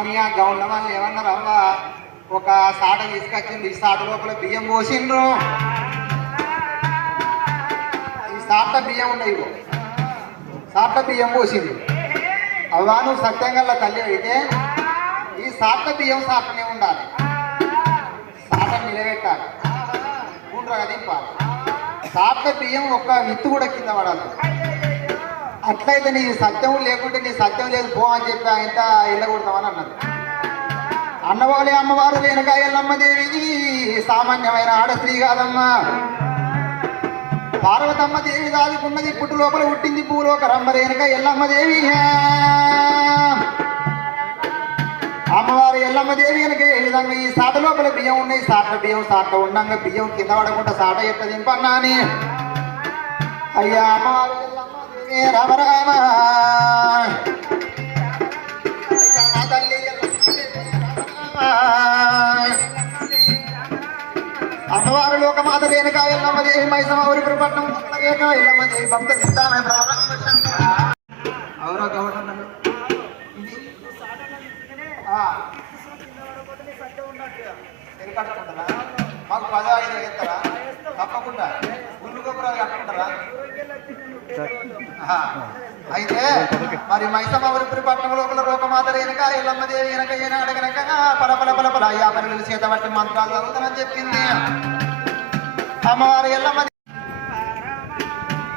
అని ఆ గౌండ్ల వాళ్ళు ఏమన్నారు? అవ్వ ఒక సాట తీసుకొచ్చింది ఈ సాట లోపల బియ్యం పోసిండ్రు. ఈ సాట బియ్యం ఉన్నాయి సాట బియ్యం పోసింది అవ్వా నువ్వు సత్యంగా తల్లి అయితే ఈ సాట బియ్యం సాటనే ఉండాలి. సాట నిలబెట్టాలి. గుండ్రగా దింపాలి. సాట బియ్యం ఒక్క విత్తు కూడా కింద పడాలి అట్లయితే నీ సత్యం లేకుంటే నీ సత్యం లేదు పో అని చెప్పి ఆయన వెళ్ళకూడదామని అన్నది అన్నవాళ్ళే అమ్మవారు వెనుక ఎల్లమ్మదేవి సామాన్యమైన ఆడస్త్రీ కాదమ్మా. పార్వతమ్మ దేవి దాదుకున్నది పుట్టు లోపల పుట్టింది భూలోక రమ్మరేనక రేణుక ఎల్లమ్మదేవి అమ్మవారు ఎల్లమ్మ దేవి కనుక ఏ విధంగా ఈ సాట లోపల బియ్యం ఉన్నాయి? సాట బియ్యం సాట ఉండంగా బియ్యం కింద పడకుండా సాట ఎట్ట దింపన్నా అని అయ్యా అమ్మవారు రామ రామ అయ్యా మా తల్లి ఎల్లమ్మ దేవి రామ అమ్మవారు లోకమాత రేణుక ఎల్లమ్మ దేవి ఎల్లమ్మ దేవి భక్త సిద్ధామే మాకు పదో ఐదు తప్పకుండా. అయితే మరి మైసమవరిపురి పట్టణం లోపల లోకమాత రేణుక ఎల్లమ్మదేవి వెనక ఏనాడు గనక పలపల పలపల యాపనులు చేత బట్టి మంత్రాలు చదువుతానని చెప్పింది. అమ్మవారు ఎల్లమ్మ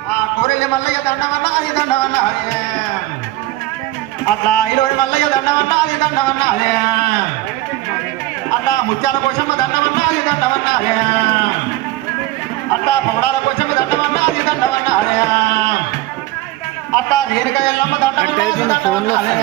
ఆ కోరెల్లి మల్లయ్య దండమన్న అది దండమన్న అట్లా ఇలోని మల్లయ్య దండమన్న అది దండమన్న అట్లా ముత్యాల కోశమ్మ దండమన్న అది దండమన్న అట్లా పౌడాల అట్లా రేణుక ఎల్లమ్మ అదే.